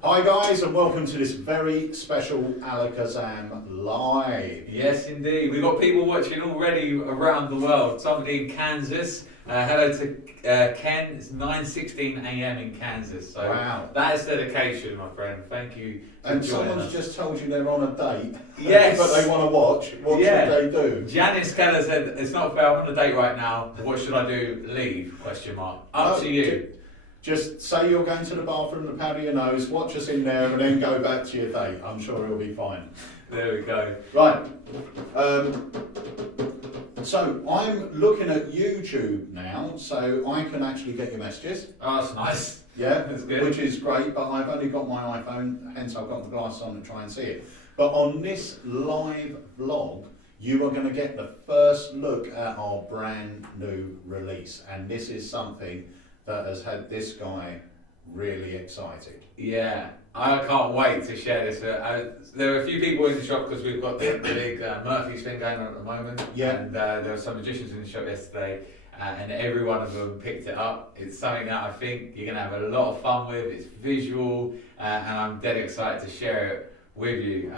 Hi guys, and welcome to this very special Alakazam Live. Yes, indeed. We've got people watching already around the world. Somebody in Kansas. Hello to Ken. It's 9:16 a.m. in Kansas. So Wow. that is dedication, my friend. Thank you for And joining someone's us. just told you they're on a date. Yes. But they want to watch. What should they do? Janice Keller said, "It's not fair. I'm on a date right now. What should I do? Leave?" Question mark. Up to you. Just say you're going to the bathroom to powder your nose, watch us in there, and then go back to your date. I'm sure it'll be fine. There we go. Right. So I'm looking at YouTube now, so I can actually get your messages. Oh, that's nice. Yeah, That's good. which is great, but I've only got my iPhone, hence I've got the glasses on to try and see it. But on this live vlog, you are going to get the first look at our brand new release, and this is something that has had this guy really excited. Yeah, I can't wait to share this. There are a few people in the shop because we've got the big Murphy's thing going on at the moment. Yeah. And there were some magicians in the shop yesterday, and every one of them picked it up. It's something that I think you're going to have a lot of fun with. It's visual, and I'm dead excited to share it with you.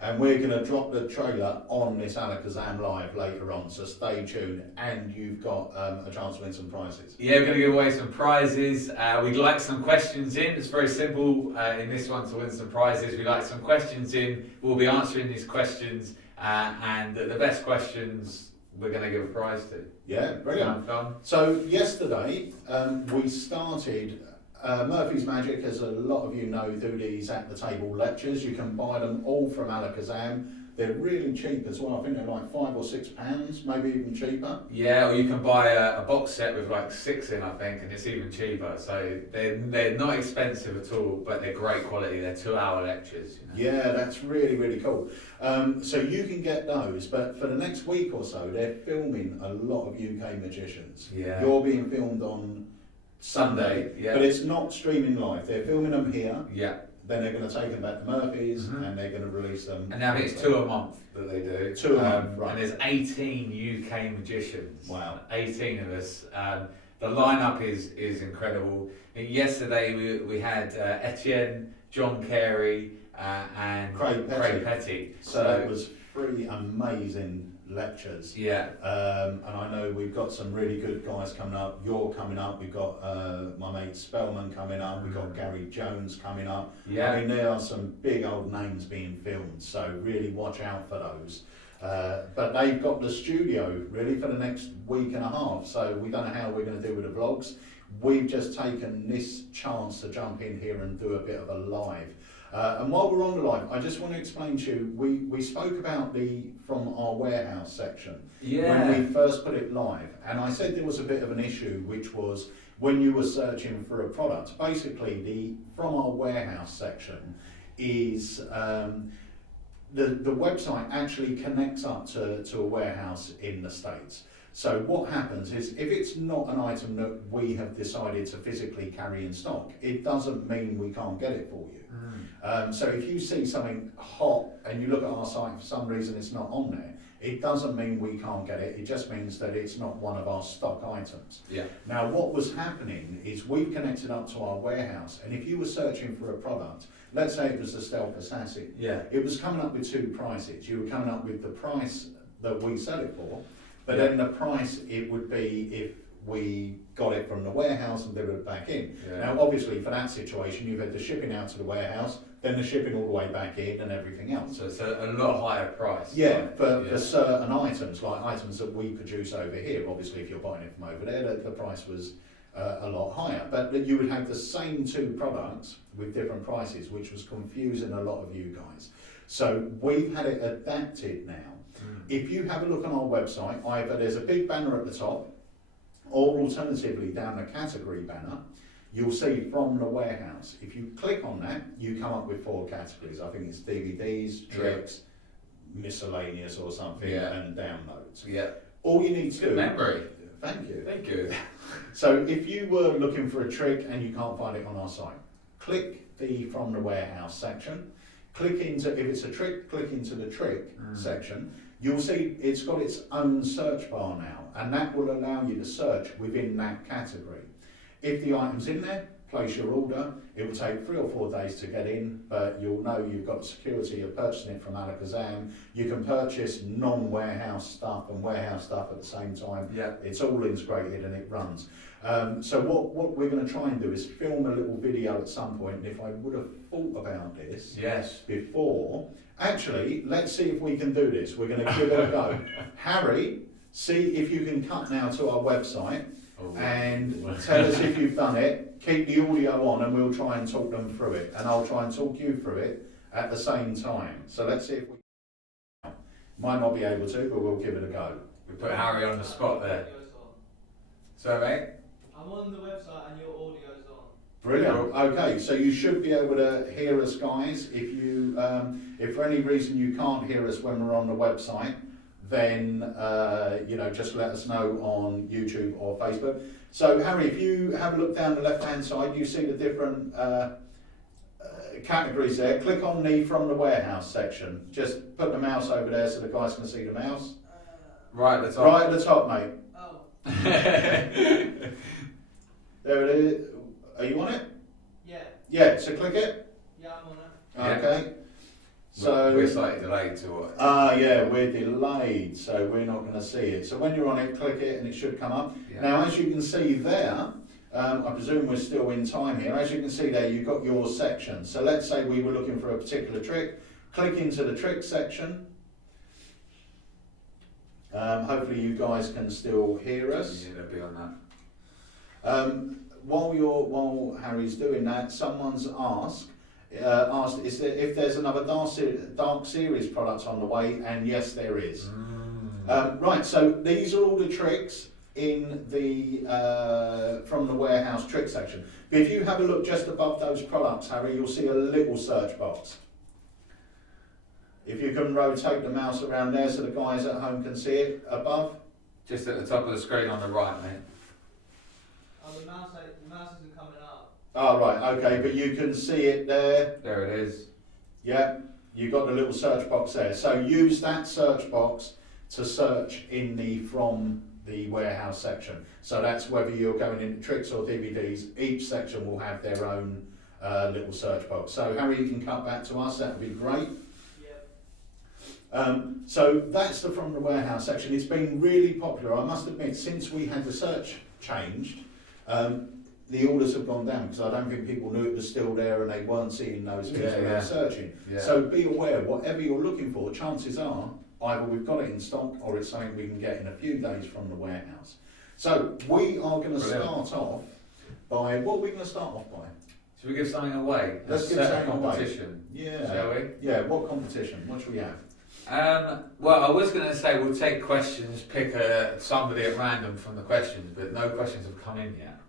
And we're going to drop the trailer on this Alakazam Live later on, so stay tuned, and you've got a chance to win some prizes. Yeah, we're going to give away some prizes. We'd like some questions in. It's very simple in this one to win some prizes. We'd like some questions in. We'll be answering these questions, and the best questions we're going to give a prize to. Yeah, brilliant. Fun. So yesterday we started Murphy's Magic, as a lot of you know, do these at the table lectures. You can buy them all from Alakazam. They're really cheap as well. I think they're like £5 or £6, maybe even cheaper. Yeah, or you can buy a box set with like 6 in, I think, and it's even cheaper. So they're not expensive at all, but they're great quality. They're 2-hour lectures. You know? Yeah, that's really, really cool. So you can get those, but for the next week or so, they're filming a lot of UK magicians. Yeah. You're being filmed on Sunday, yeah. But it's not streaming live. They're filming them here. Yeah. Then they're going to take them back to Murphy's, and they're going to release them. And now it's 2 a month that they do. 2 a month, right. And there's 18 UK magicians. Wow. 18 of us. The lineup is incredible. Yesterday we had Etienne, John Carey, and Craig Petty. So it was 3 amazing lectures. Yeah. And I know we've got some really good guys coming up. You're coming up. We've got my mate Spellman coming up. We've got Gary Jones coming up. Yeah. I mean, there are some big old names being filmed, so really watch out for those. But they've got the studio really for the next week and a half, so we don't know how we're going to do with the vlogs. We've just taken this chance to jump in here and do a bit of a live. And while we're on the live, I just want to explain to you, we spoke about the from our warehouse section when we first put it live, and I said there was a bit of an issue, which was when you were searching for a product. Basically, the from our warehouse section is the website actually connects up to a warehouse in the States. So what happens is, if it's not an item that we have decided to physically carry in stock, it doesn't mean we can't get it for you. So if you see something hot and you look at our site and for some reason it's not on there, it doesn't mean we can't get it. It just means that it's not one of our stock items. Yeah. Now what was happening is we've connected up to our warehouse, and if you were searching for a product, let's say it was the Stealth Assassin, Yeah. it was coming up with 2 prices. You were coming up with the price that we sell it for, but then the price it would be if we got it from the warehouse and delivered it back in. Yeah. Now obviously for that situation you've had the shipping out to the warehouse, then the shipping all the way back in and everything else. So it's a lot higher price. Yeah, for certain items, like items that we produce over here, obviously if you're buying it from over there, the price was a lot higher. But you would have the same 2 products with different prices, which was confusing a lot of you guys. So we've had it adapted now. If you have a look on our website, either there's a big banner at the top, or alternatively down the category banner, you'll see from the warehouse. If you click on that, you come up with 4 categories. I think it's DVDs, tricks, miscellaneous or something, and downloads. Yeah. All you need to Good do... memory. Thank you. Thank you. So if you were looking for a trick and you can't find it on our site, click the from the warehouse section. Click into, if it's a trick, click into the trick section. You'll see it's got its own search bar now, and that will allow you to search within that category. If the item's in there, place your order. It will take 3 or 4 days to get in, but you'll know you've got the security of purchasing it from Alakazam. You can purchase non-warehouse stuff and warehouse stuff at the same time. Yeah. It's all integrated and it runs. So what we're going to try and do is film a little video at some point. And if I would have thought about this before, actually, let's see if we can do this. We're going to give it a go. Harry, see if you can cut now to our website and tell us if you've done it. Keep the audio on and we'll try and talk them through it. And I'll try and talk you through it at the same time. So let's see if we can. Might not be able to, but we'll give it a go. We put Harry on the spot there. Sorry, mate? I'm on the website and your audio's on. Brilliant. Okay, so you should be able to hear us, guys. If you, if for any reason you can't hear us when we're on the website, then just let us know on YouTube or Facebook. So Harry, if you have a look down the left-hand side, you see the different categories there. Click on the From the Warehouse section. Just put the mouse over there so the guys can see the mouse. Right at the top. Right at the top, mate. Oh. There it is. Are you on it? Yeah. Yeah, so click it. Yeah, I'm on it. Okay. So we're slightly delayed to what? yeah, we're delayed, so we're not going to see it. So when you're on it, click it and it should come up. Yeah. Now, as you can see there, I presume we're still in time here. As you can see there, you've got your section. So let's say we were looking for a particular trick. Click into the trick section. Hopefully you guys can still hear us. Yeah, they'll be on that. While Harry's doing that, someone's asked if there's another Dark Series product on the way, and yes, there is. Right, so these are all the tricks in the From the Warehouse trick section. But if you have a look just above those products, Harry, you'll see a little search box. If you can rotate the mouse around there so the guys at home can see it above. Just at the top of the screen on the right, mate. Oh, the mouse isn't coming up. Oh, right, okay, but you can see it there. There it is. Yeah, you've got the little search box there. So use that search box to search in the From the Warehouse section. So that's whether you're going into tricks or DVDs, each section will have their own little search box. So Harry, you can cut back to us, that would be great. So that's the From the Warehouse section. It's been really popular. I must admit, since we had the search changed, the orders have gone down because I don't think people knew it was still there and they weren't seeing those things when they were searching. Yeah. So be aware, whatever you're looking for, chances are either we've got it in stock or it's something we can get in a few days from the warehouse. So we are going to start off by, what are we going to start off by? Should we give something away? Let's give something away. Competition. Yeah. Shall we? Yeah, what competition? What should we have? Well, I was going to say we'll take questions, pick somebody at random from the questions, but no questions have come in yet,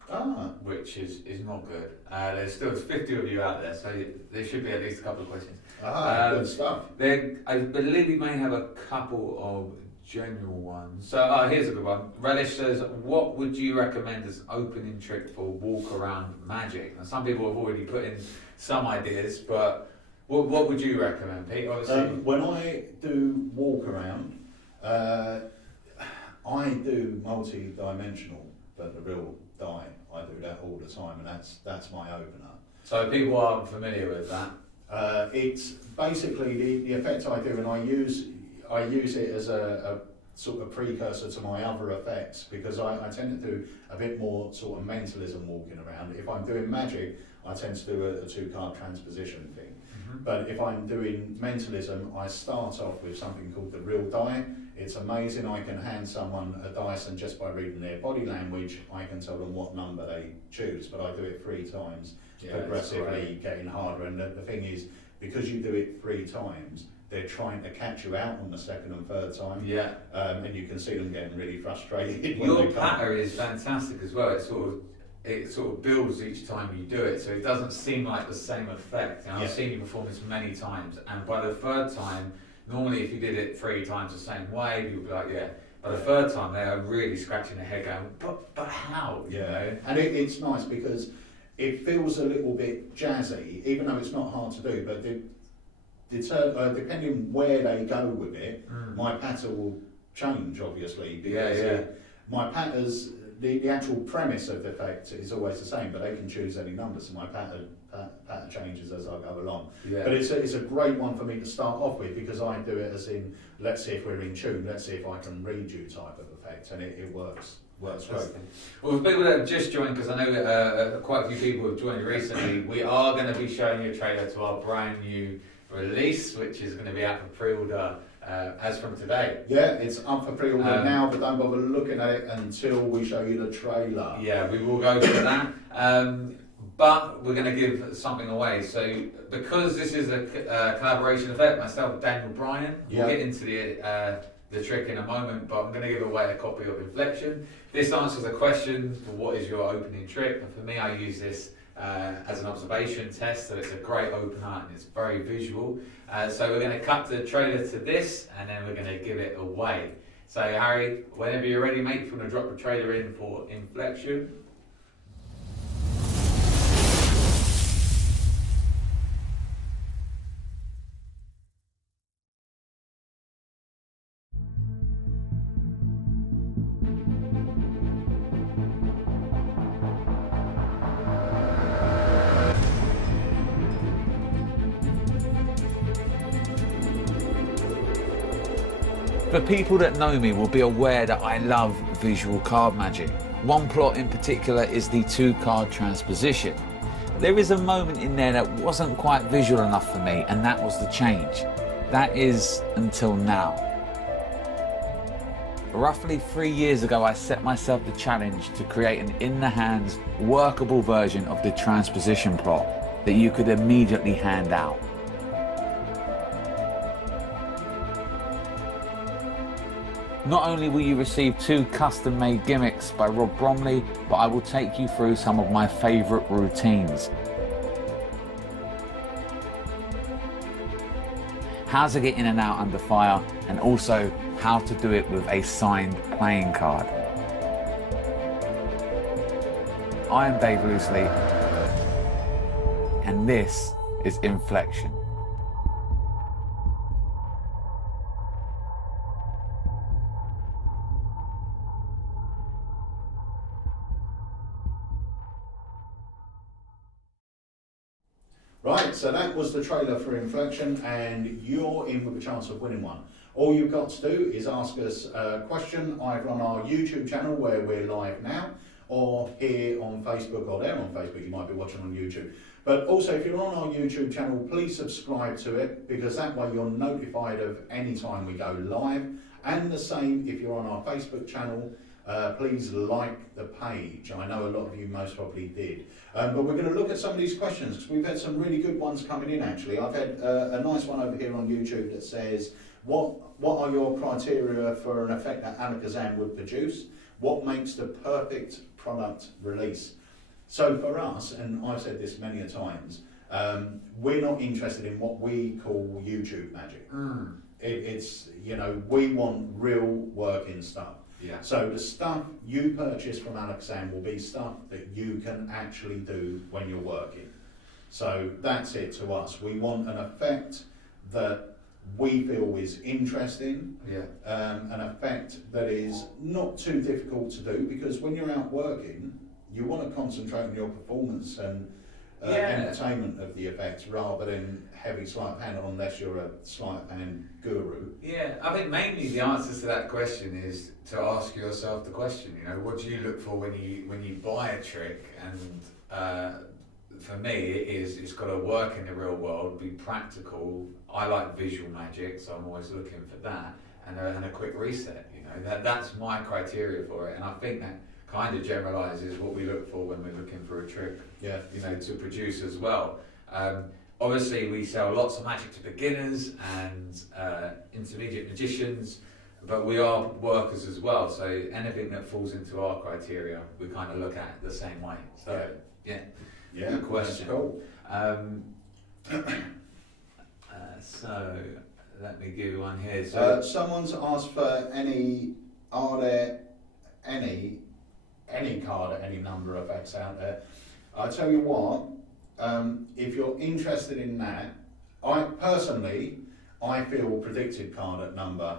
which is not good. There's still 50 of you out there, so there should be at least a couple of questions. Good stuff. I believe we may have a couple of general ones. So here's a good one. Relish says, what would you recommend as opening trick for walk around magic? Now, some people have already put in some ideas, but what would you recommend, Pete? When I do walk around, I do multi-dimensional, but the real die. I do that all the time, and that's my opener. So people aren't familiar with that. It's basically the effect I do, and I use it as a sort of precursor to my other effects because I tend to do a bit more sort of mentalism walking around. If I'm doing magic, I tend to do a 2-card transposition thing. But if I'm doing mentalism, I start off with something called the real die. It's amazing. I can hand someone a dice, and just by reading their body language, I can tell them what number they choose. But I do it 3 times, progressively getting harder. And the thing is, because you do it 3 times, they're trying to catch you out on the 2nd and 3rd time. Yeah. And you can see them getting really frustrated. Your patter is fantastic as well. It sort of builds each time you do it, so it doesn't seem like the same effect. And I've seen you perform this many times, and by the 3rd time, normally if you did it 3 times the same way, people would be like, yeah. By the 3rd time, they are really scratching their head going, but how? You know? And it's nice because it feels a little bit jazzy, even though it's not hard to do, but depending where they go with it, my patter will change, obviously, because my patterns the actual premise of the effect is always the same, but they can choose any number, so my pattern changes as I go along. Yeah. But it's a great one for me to start off with, because I do it as in, let's see if we're in tune, let's see if I can read you type of effect, and it works great. Well, for people that have just joined, because I know quite a few people have joined recently, we are going to be showing you a trailer to our brand new release, which is going to be out for pre-order as from today. Yeah, it's up for pre-order now, but don't bother looking at it until we show you the trailer. Yeah, we will go for that. But we're going to give something away. So because this is a collaboration effect, myself, Daniel Bryan, we'll get into the trick in a moment, but I'm going to give away a copy of Inflection. This answers a question for what is your opening trick, and for me I use this as an observation test, so it's a great opener and it's very visual. So we're going to cut the trailer to this and then we're going to give it away. So Harry, whenever you're ready mate, if you want to drop the trailer in for Inflection. For people that know me will be aware that I love visual card magic. One plot in particular is the 2-card transposition. There is a moment in there that wasn't quite visual enough for me, and that was the change. That is until now. Roughly 3 years ago, I set myself the challenge to create an in-the-hands, workable version of the transposition plot that you could immediately hand out. Not only will you receive 2 custom-made gimmicks by Rob Bromley, but I will take you through some of my favourite routines. How to get in and out under fire, and also how to do it with a signed playing card. I am Dave Loosley, and this is Inflection. Right, so that was the trailer for Inflection, and you're in with a chance of winning one. All you've got to do is ask us a question either on our YouTube channel where we're live now, or here on Facebook, or there on Facebook, you might be watching on YouTube. But also, if you're on our YouTube channel, please subscribe to it, because that way you're notified of any time we go live. And the same if you're on our Facebook channel, please like the page. I know a lot of you most probably did. But we're going to look at some of these questions, because we've had some really good ones coming in actually. I've had a nice one over here on YouTube that says, what are your criteria for an effect that Alakazam would produce? What makes the perfect product release? So for us, and I've said this many a times, we're not interested in what we call YouTube magic. It's, you know, we want real working stuff. Yeah. So the stuff you purchase from Alakazam will be stuff that you can actually do when you're working. So that's it to us. We want an effect that we feel is interesting, an effect that is not too difficult to do, because when you're out working, you want to concentrate on your performance and entertainment of the effects rather than heavy sleight of hand, unless you're a sleight of hand guru. Yeah, I think mainly the answer to that question is to ask yourself the question, you know, what do you look for when you buy a trick? And for me, it's got to work in the real world, be practical. I like visual magic, so I'm always looking for that, and a quick reset. You know, that's my criteria for it, and I think that kind of generalises what we look for when we're looking for a trick. Yeah, you know, to produce as well. Obviously, we sell lots of magic to beginners and intermediate magicians, but we are workers as well. So anything that falls into our criteria, we kind of look at the same way. So yeah, good question. That's cool. So let me give you one here. So someone's asked for are there any card at any number of effects out there? I tell you what, if you're interested in that, I feel predicted card at number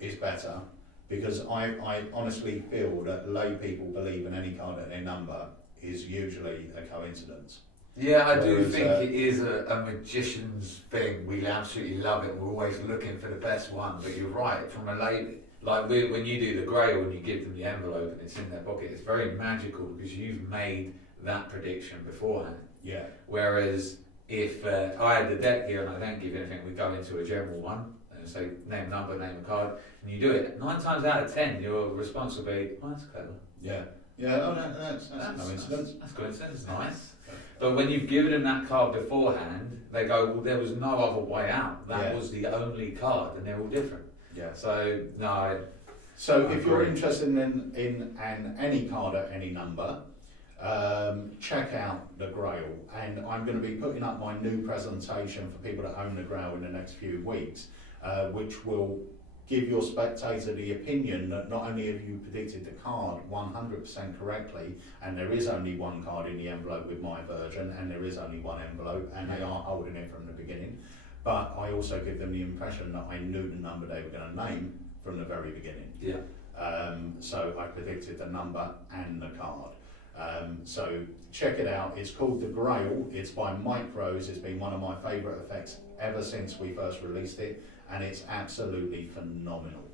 is better. because I honestly feel that lay people believing any card at their number is usually a coincidence. Yeah, I do Whereas, think it is a magician's thing. We absolutely love it. We're always looking for the best one. But you're right, from a lady, like when you do the grail and you give them the envelope and it's in their pocket, it's very magical because you've made that prediction beforehand. Yeah. Whereas if I had the deck here and I don't give anything, we go into a general one and say name, number, name a card, and you do it. 9 times out of 10, your response will be, "Oh, that's clever." Yeah. Yeah. Oh, that's no coincidence. That's coincidence. Nice. But when you've given them that card beforehand, they go, "Well, there was no other way out. That was the only card, and they're all different." Yeah. So no. So I if you're agree. interested in any card at any number, check out the Grail, and I'm going to be putting up my new presentation for people that own the Grail in the next few weeks, which will give your spectator the opinion that not only have you predicted the card 100% correctly, and there is only one card in the envelope with my version, and there is only one envelope, and they are holding it from the beginning, but I also give them the impression that I knew the number they were going to name from the very beginning. Yeah. So I predicted the number and the card. So check it out. It's called The Grail. It's by Mike Rose. It's been one of my favourite effects ever since we first released it, and it's absolutely phenomenal.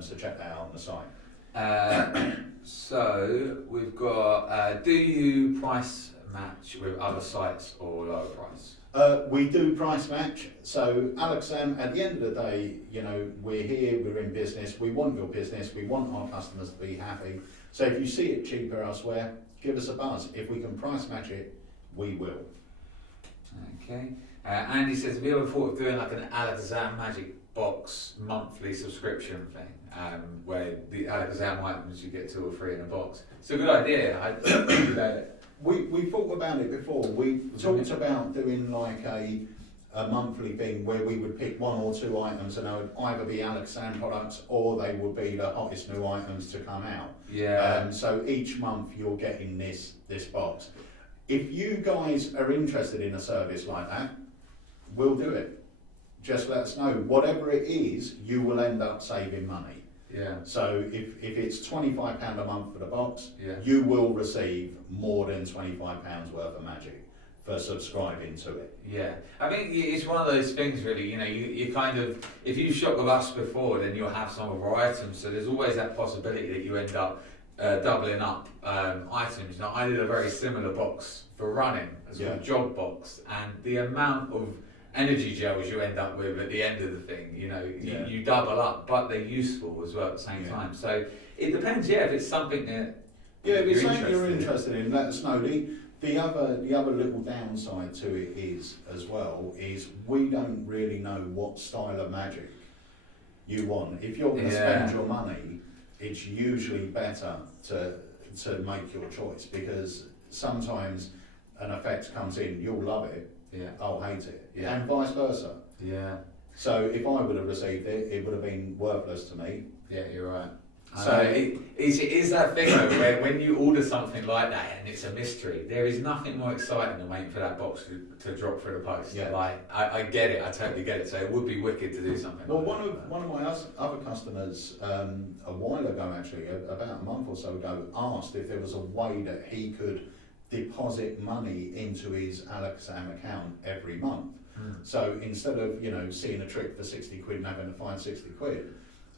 So check that out on the site. So we've got, do you price match with other sites or lower price? We do price match. So Alakazam, at the end of the day, you know, we're here, we're in business, we want your business, we want our customers to be happy. So if you see it cheaper elsewhere, give us a buzz. If we can price match it, we will. Okay. Andy says, have you ever thought of doing like an Alakazam Magic Box monthly subscription thing, where the Alakazam items you get 2 or 3 in a box? It's a good idea. I think about it. We thought about it before. We talked about doing like a monthly thing where we would pick 1 or 2 items, and they would either be Alakazam products or they would be the hottest new items to come out. Yeah. So each month you're getting this box. If you guys are interested in a service like that, we'll do it. Just let us know. Whatever it is, you will end up saving money. Yeah. So if it's £25 a month for the box, Yeah. you will receive more than £25 worth of magic for subscribing to it. Yeah, I think it's one of those things really, you know, you kind of, if you shop with us before, then you'll have some of our items, so there's always that possibility that you end up doubling up items. Now, I did a very similar box for running, as a jog box, and the amount of energy gels you end up with at the end of the thing, you know, you double up, but they're useful as well at the same time. So it depends, if it's something that if it's something you're interested in, let us know. The other little downside to it is, as well, is we don't really know what style of magic you want. If you're going to spend your money, it's usually better to make your choice, because sometimes an effect comes in, you'll love it, I'll hate it, and vice versa. Yeah. So if I would have received it, it would have been worthless to me. Yeah, you're right. So it is that thing though, where when you order something like that and it's a mystery, there is nothing more exciting than waiting for that box to drop through the post. Yeah. Like I get it, I totally get it. So it would be wicked to do something. Well, like one of my other customers a while ago, actually, about a month or so ago, asked if there was a way that he could deposit money into his Alakazam account every month. So instead of, you know, seeing a trick for 60 quid and having to find 60 quid,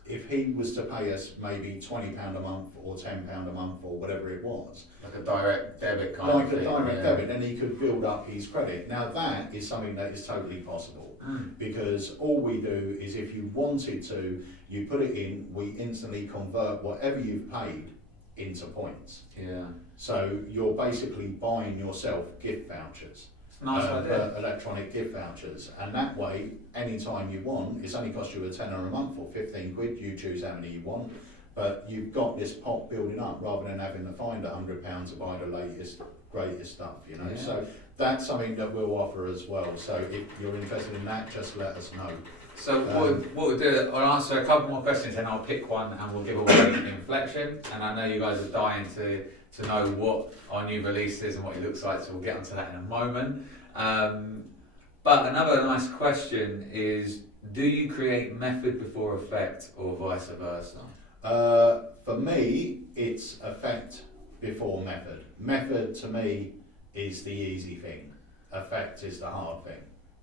if he was to pay us maybe £20 a month or £10 a month or whatever it was, like a direct debit kind of thing. Like a direct debit, then he could build up his credit. Now that is something that is totally possible, because all we do is, if you wanted to, you put it in, we instantly convert whatever you've paid into points. Yeah. So you're basically buying yourself gift vouchers. Nice idea. Electronic gift vouchers, and that way, anytime you want, it's only cost you a tenner a month or 15 quid, you choose how many you want, but you've got this pot building up rather than having to find £100 to buy the latest, greatest stuff, you know. Yeah. So that's something that we'll offer as well. So if you're interested in that, just let us know. So what we'll do, I'll answer a couple more questions and I'll pick one and we'll give away Inflection. And I know you guys are dying to know what our new release is and what it looks like, so we'll get onto that in a moment. But another nice question is, do you create method before effect or vice versa? For me, it's effect before method. Method to me is the easy thing. Effect is the hard thing.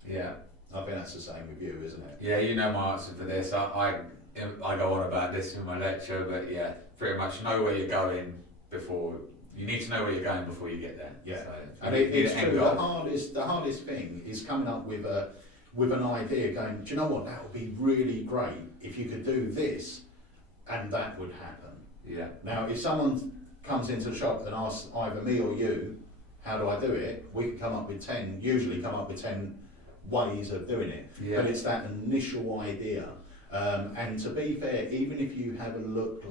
Yeah. I think that's the same with you, isn't it? Yeah, you know my answer for this. I go on about this in my lecture, but yeah, pretty much know where you're going before. You need to know where you're going before you get there. Yeah, So, and it's true. The hardest thing is coming up with an idea. Going, do you know what? That would be really great if you could do this, and that would happen. Yeah. Now, if someone comes into the shop and asks either me or you, how do I do it? We can come up with 10 ways of doing it. Yeah. But it's that initial idea. And to be fair, even if you have a look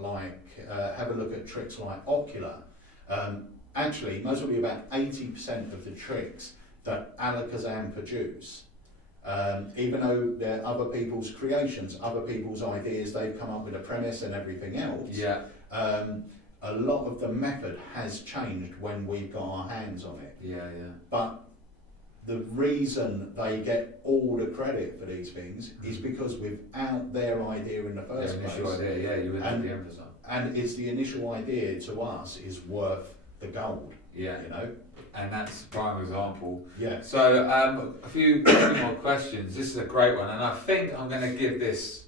at tricks like Ocular, actually, most probably about 80% of the tricks that Alakazam produce, even though they're other people's creations, other people's ideas, they've come up with a premise and everything else. Yeah. A lot of the method has changed when we've got our hands on it. Yeah, yeah. But the reason they get all the credit for these things is because without their idea in the first place. Initial idea, yeah, you wouldn't have the emphasis on. And it's the initial idea to us is worth the gold. Yeah. You know? And that's a prime example. Yeah. So a few more questions. This is a great one, and I think I'm going to give this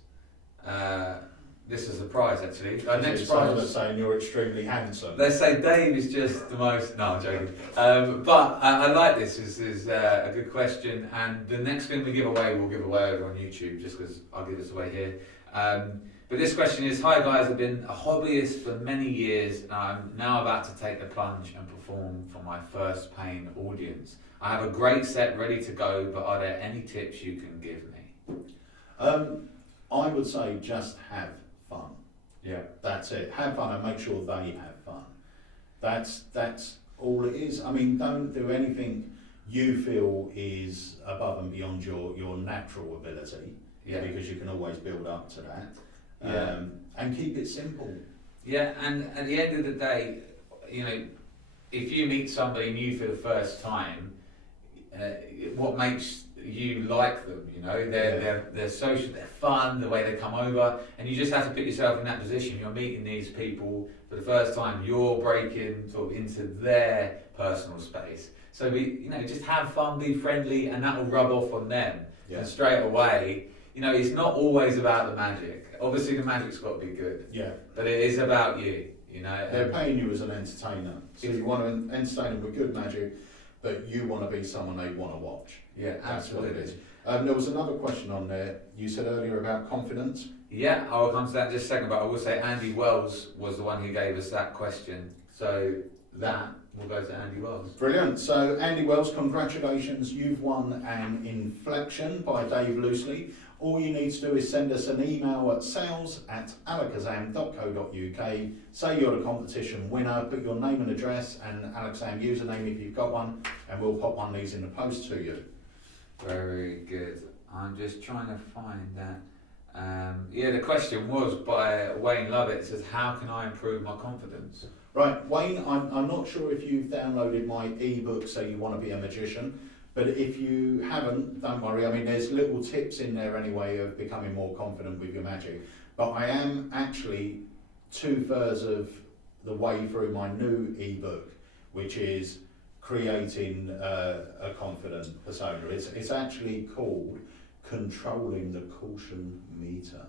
this as a prize actually. Our next prize is saying you're extremely handsome. Let's say Dave is just the most. No, I'm joking. But I like this. This is a good question, and the next thing we give away, we'll give away over on YouTube, just because I'll give this away here. But this question is: Hi guys, I've been a hobbyist for many years, and I'm now about to take the plunge and perform for my first paying audience. I have a great set ready to go, but are there any tips you can give me? I would say just have fun. Yeah. That's it. Have fun and make sure they have fun. That's all it is. I mean, don't do anything you feel is above and beyond your natural ability. Yeah. Because you can always build up to that. Yeah. And keep it simple. Yeah, and at the end of the day, you know, if you meet somebody new for the first time, what makes you like them? You know, they're social, they're fun, the way they come over, and you just have to put yourself in that position. You're meeting these people for the first time. You're breaking sort of into their personal space. So just have fun, be friendly, and that will rub off on them. Yeah. And straight away, you know, it's not always about the magic. Obviously, the magic's got to be good. Yeah. But it is about you. You know, they're paying you as an entertainer, so you want to entertain them with good magic, but you want to be someone they want to watch. Yeah, That's what it absolutely. is. There was another question on there. You said earlier about confidence. Yeah, I'll come to that in just a second, but I will say Andy Wells was the one who gave us that question. So that will go to Andy Wells. Brilliant. So Andy Wells, congratulations. You've won an Inflection by Dave Loosely. All you need to do is send us an email at sales@alakazam.co.uk. Say you're the competition winner, put your name and address and Alakazam username if you've got one, and we'll pop one of these in the post to you. Very good. I'm just trying to find that. The question was by Wayne Lovett. It says, how can I improve my confidence? Right, Wayne, I'm not sure if you've downloaded my ebook, So You Want to Be a Magician, but if you haven't, don't worry. I mean, there's little tips in there anyway of becoming more confident with your magic. But I am actually 2/3 of the way through my new ebook, which is creating a confident persona. It's actually called Controlling the Caution Meter.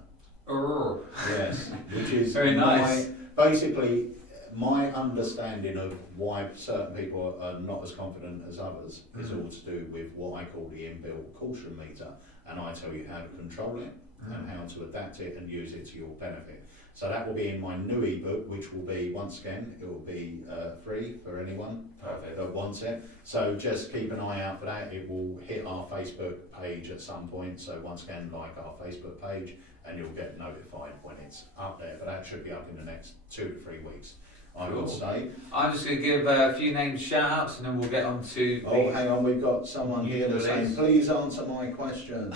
Oh. Yes, which is very nice. Basically, my understanding of why certain people are not as confident as others is all to do with what I call the inbuilt caution meter, and I tell you how to control it and how to adapt it and use it to your benefit. So that will be in my new ebook, which will be, once again, it will be free for anyone that wants it. So just keep an eye out for that. It will hit our Facebook page at some point. So once again, like our Facebook page, and you'll get notified when it's up there. But that should be up in the next 2 to 3 weeks, I would say. I'm just going to give a few names shout outs and then we'll get on to. Oh, hang on, we've got someone here that's saying, please answer my question.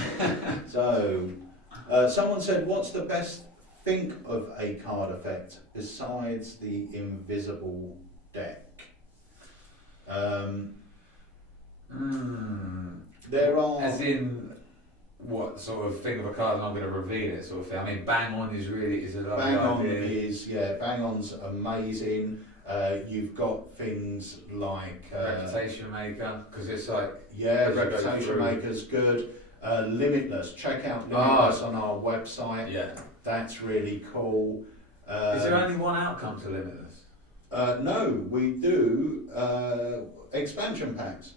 So, someone said, what's the best think of a card effect besides the invisible deck? There There are. As in what? not sort of think of a card and I'm going to reveal it sort of thing. I mean, Bang On is a lovely Bang On idea. Bang On's amazing. You've got things like Reputation Maker, because it's like Reputation Maker's good. Limitless. Check out Limitless on our website. Yeah. That's really cool. Is there only one outcome to Limitless? No, we do expansion packs.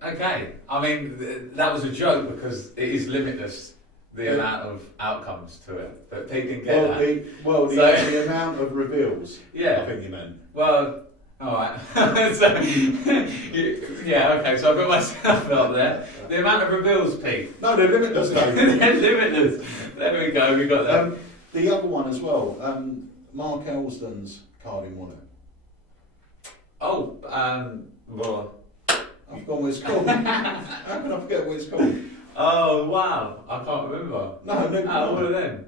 Okay, I mean that was a joke because it is limitless the amount of outcomes to it, but Pete didn't get that. The amount of reveals. Yeah, I think you meant. Well, all right. So, yeah, okay. So I put myself up there. The amount of reveals, Pete. No, they're limitless. They're limitless. There we go. We got that. The other one as well. Mark Elston's card in Wallet. Oh, well. I've gone what it's called. How can I forget what it's called? Oh wow, I can't remember. No, what of them?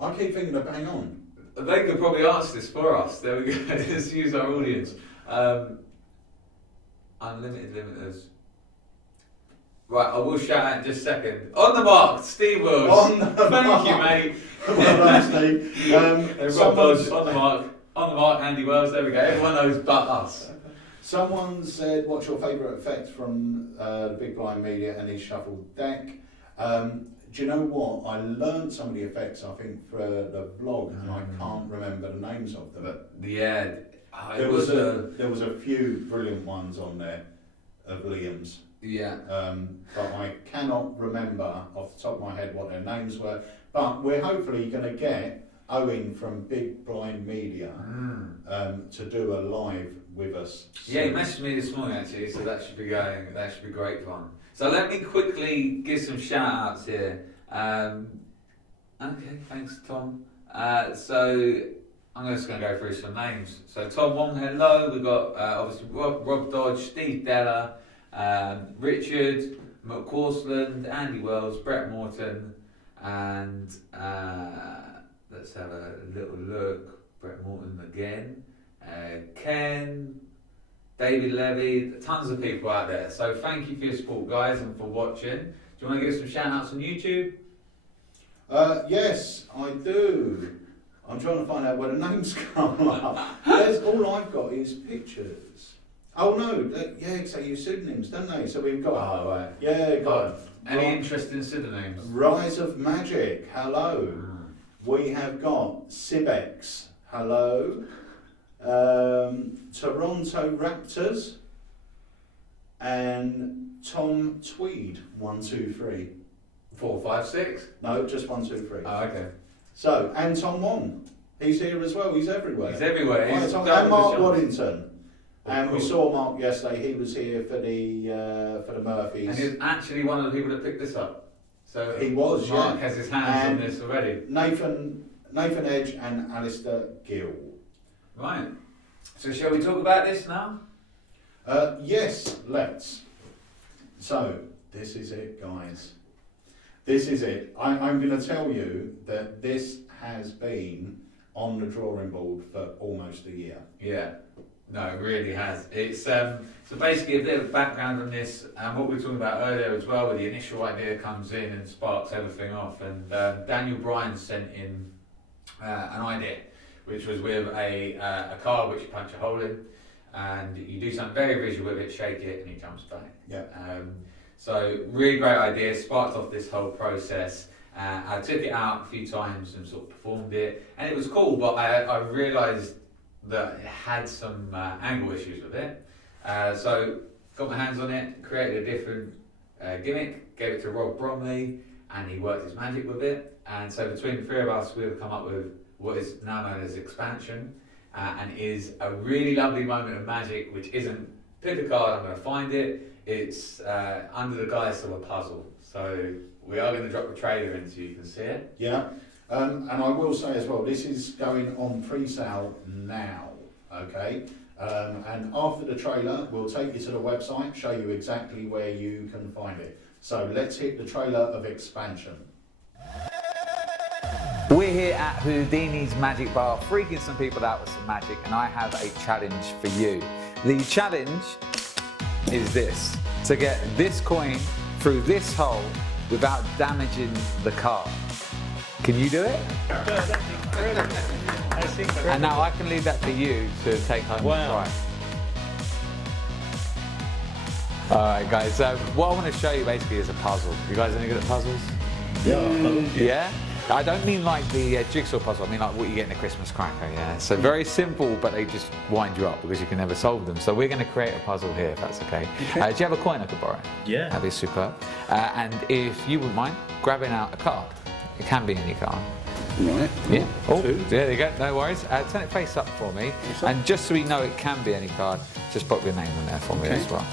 I keep thinking of Bang On. They could probably answer this for us. There we go. Let's use our audience. Unlimited limiters. Right, I will shout out in just a second. On the mark, Steve Wills. Thank you, mate. Well done, Steve. Rob Dodge, on the mark, Andy Wells. There we go. Everyone knows but us. Someone said, what's your favourite effect from Big Blind Media and his shuffled deck? Do you know what? I learned some of the effects, I think, for the vlog, and I can't remember the names of them. But yeah, there was a few brilliant ones on there of Liam's. Yeah. But I cannot remember off the top of my head what their names were. But we're hopefully going to get Owen from Big Blind Media to do a live with us. Yeah, he messaged me this morning actually, so that should be going. That should be great fun. So let me quickly give some shout outs here. Okay, thanks Tom. So I'm just going to go through some names. So Tom Wong, hello. We've got obviously Rob Dodge, Steve Della, Richard McCausland, Andy Wells, Brett Morton, and let's have a little look. Brett Morton again. Ken, David Levy, tons of people out there. So thank you for your support, guys, and for watching. Do you want to give some shout outs on YouTube? Yes, I do. I'm trying to find out where the names come up. All I've got is pictures. Oh no, because they use pseudonyms, don't they? So we've got. Oh, right. Yeah, got. Any interest in pseudonyms? Rise of Magic, hello. We have got Cibex, hello. Toronto Raptors and Tom Tweed, 1, 2, 3. 4, 5, 6? No, just 1, 2, 3. Oh, okay. So, and Tom Wong, he's here as well. He's everywhere. He's everywhere. Right, and Mark Waddington. And we saw Mark yesterday. He was here for the Murphys. And he's actually one of the people that picked this up. So he was. Mark has his hands on this already. Nathan Edge and Alistair Gill. Right. So shall we talk about this now? Yes, let's. So, this is it, guys. This is it. I'm going to tell you that this has been on the drawing board for almost a year. Yeah. No, it really has. It's so basically a bit of background on this, and what we were talking about earlier as well, where the initial idea comes in and sparks everything off. And Daniel Bryan sent in an idea, which was with a card which you punch a hole in, and you do something very visual with it, shake it, and it jumps back. Yeah. So really great idea, sparked off this whole process. I took it out a few times and sort of performed it, and it was cool, but I realised that it had some angle issues with it. So got my hands on it, created a different gimmick, gave it to Rob Bromley, and he worked his magic with it. And so between the three of us, we've come up with what is now known as expansion, and is a really lovely moment of magic, which isn't pick a card, I'm going to find it. It's under the guise of a puzzle. So we are going to drop the trailer in so you can see it. Yeah. And I will say as well, this is going on pre-sale now, okay? And after the trailer, we'll take you to the website, show you exactly where you can find it. So let's hit the trailer of expansion. We're here at Houdini's Magic Bar, freaking some people out with some magic, and I have a challenge for you. The challenge is this: to get this coin through this hole without damaging the card. Can you do it? That's incredible. That's incredible. And now I can leave that for you to take home Wow. and try. Alright guys, so what I want to show you basically is a puzzle. You guys any good at puzzles? Yeah? I don't mean like the jigsaw puzzle, I mean like what you get in a Christmas cracker, yeah? So very simple, but they just wind you up because you can never solve them. So we're going to create a puzzle here, if that's okay. Do you have a coin I could borrow? Yeah. That'd be superb. And if you wouldn't mind grabbing out a card. It can be any card. Right. Yeah. Oh, Two. there you go. No worries. Turn it face up for me. And just so we know it can be any card, just pop your name in there for me Okay. as well.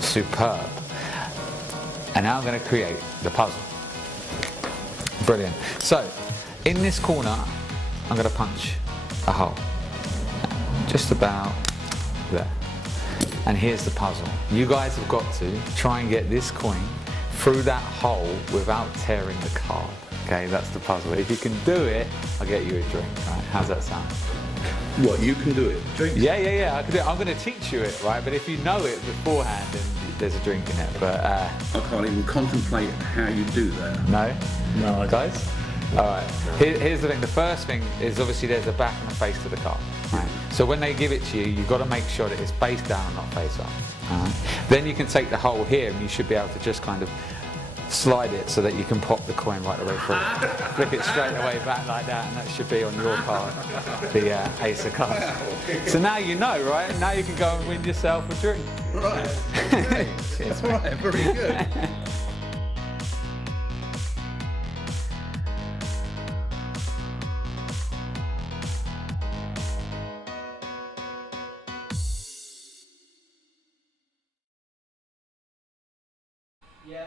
Superb. And now I'm going to create the puzzle. Brilliant. So, in this corner, I'm going to punch a hole. Just about there. And here's the puzzle. You guys have got to try and get this coin through that hole without tearing the card. Okay, that's the puzzle. If you can do it, I'll get you a drink. Right? How's that sound? What, you can do it? Drinks? Yeah. I can do it. I'm going to teach you it, right? But if you know it beforehand, then there's a drink in it. But I can't even contemplate how you do that. no, No, I guys. All right. Here's the thing. The first thing is obviously there's a back and a face to the card. Right? So when they give it to you, you've got to make sure that it's face down and not face up. All right? Then you can take the hole here, and you should be able to just kind of slide it so that you can pop the coin right the way through. Flick it straight away back like that, and that should be on your card, the ace of cards. So now you know, right? Now you can go and win yourself a drink. Right. Cheers, All right, very good. Yeah.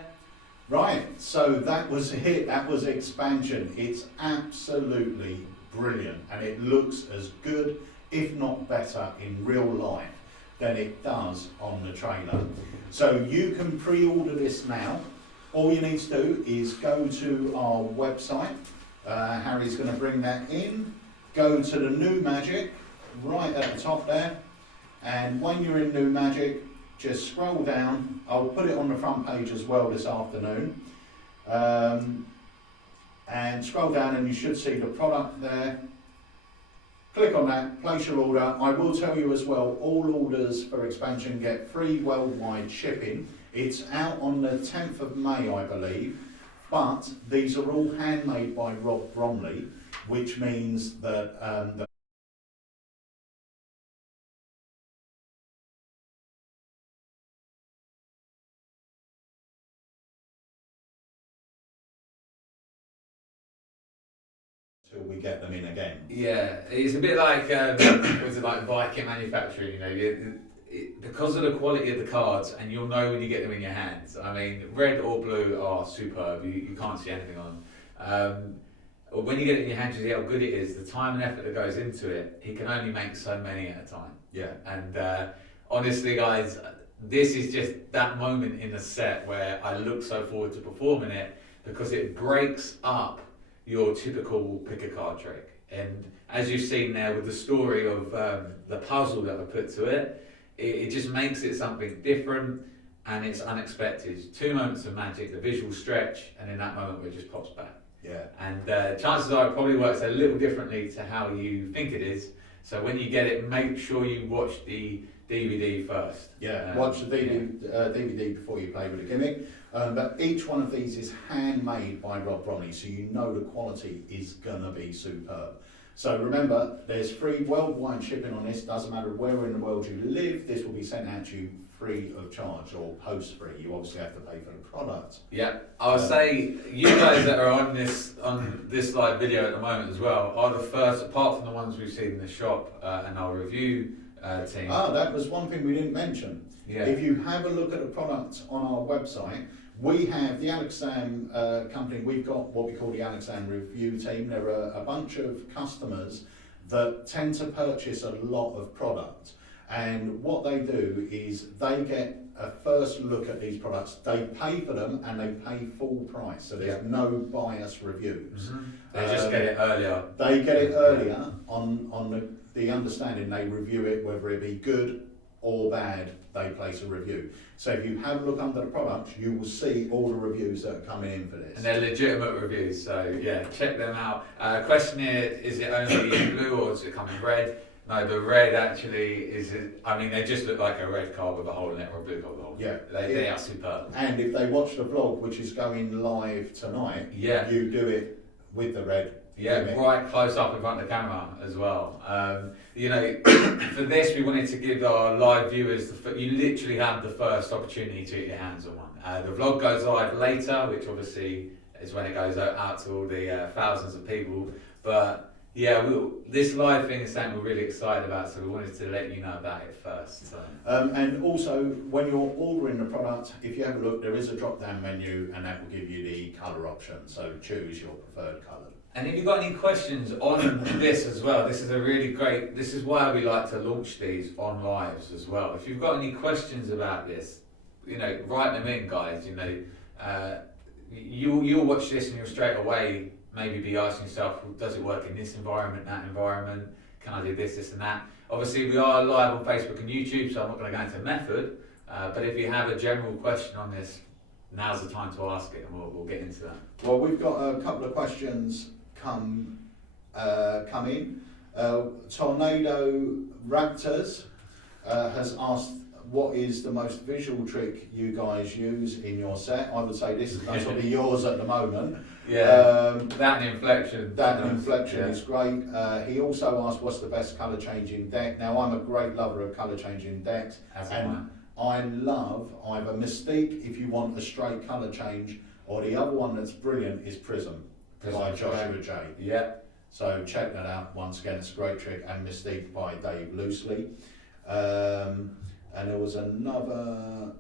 Right, so that was it, that was expansion. It's absolutely brilliant and it looks as good, if not better, in real life than it does on the trailer. So you can pre-order this now. All you need to do is go to our website. Harry's going to bring that in. Go to the New Magic, right at the top there. And when you're in New Magic, just scroll down. I'll put it on the front page as well this afternoon. And scroll down and you should see the product there. Click on that, place your order. I will tell you as well, all orders for expansion get free worldwide shipping. It's out on the 10th of May, I believe. But these are all handmade by Rob Bromley, which means that the till we get them in again. Yeah, it's a bit like was it like Viking manufacturing? You know, because of the quality of the cards, and you'll know when you get them in your hands. I mean, red or blue are superb. You can't see anything on them. When you get it in your hands, you see how good it is. The time and effort that goes into it. He can only make so many at a time. Yeah. And honestly, guys, this is just that moment in the set where I look so forward to performing it because it breaks up your typical pick a card trick. And as you've seen there with the story of the puzzle that I put to it, it just makes it something different and it's unexpected. 2 moments of magic, the visual stretch, and in that moment where it just pops back. Yeah. And chances are it probably works a little differently to how you think it is. So when you get it, make sure you watch the DVD first. Yeah, watch the DVD before you play with the gimmick. But each one of these is handmade by Rob Bromley, so you know the quality is gonna be superb. So remember, there's free worldwide shipping on this. Doesn't matter where in the world you live, this will be sent out to you free of charge or post-free. You obviously have to pay for the product. Yeah, I would say you guys that are on this live video at the moment as well are the first, apart from the ones we've seen in the shop and our review team. Ah, that was one thing we didn't mention. Yeah. If you have a look at the product on our website, we have the Alakazam company, we've got what we call the Alakazam review team. There are a bunch of customers that tend to purchase a lot of product. And what they do is they get a first look at these products, they pay for them and they pay full price. So there's no bias reviews. Mm-hmm. They just get it earlier. They get it earlier on the understanding they review it, whether it be good, or bad, they place a review. So if you have a look under the product, you will see all the reviews that are coming in for this. And they're legitimate reviews, so yeah, check them out. Question here, is it only in blue or does it come in red? No, the red actually is, I mean, they just look like a red card with a hole in it or a blue card with a hole in it. Yeah. They are superb. And if they watch the vlog, which is going live tonight, Yeah. you do it with the red. Yeah, gimmick. right close up in front of the camera as well. You know, for this we wanted to give our live viewers, you literally have the first opportunity to get your hands on one. The vlog goes live later, which obviously is when it goes out to all the thousands of people. But yeah, this live thing is something we're really excited about, so we wanted to let you know about it first. So. And also, when you're ordering the product, if you have a look, there is a drop-down menu, and that will give you the colour option. So choose your preferred colour. And if you've got any questions on this as well, this is a really great, this is why we like to launch these on lives as well. If you've got any questions about this, you know, write them in, guys. You know, you'll watch this and you'll straight away maybe be asking yourself, well, does it work in this environment, that environment? Can I do this and that? Obviously, we are live on Facebook and YouTube, so I'm not going to go into method. But if you have a general question on this, now's the time to ask it, and we'll get into that. Well, we've got a couple of questions come in. Tornado Raptors has asked, what is the most visual trick you guys use in your set? I would say this is probably yours at the moment. Yeah, that and inflection. That and inflection Yeah. is great. He also asked, what's the best colour changing deck? Now, I'm a great lover of colour changing decks. As and am I love either Mystique if you want a straight colour change, or the other one that's brilliant is Prism by Joshua J. Yeah. So check that out. Once again, it's a great trick. And Mystique by Dave Loosely. And there was another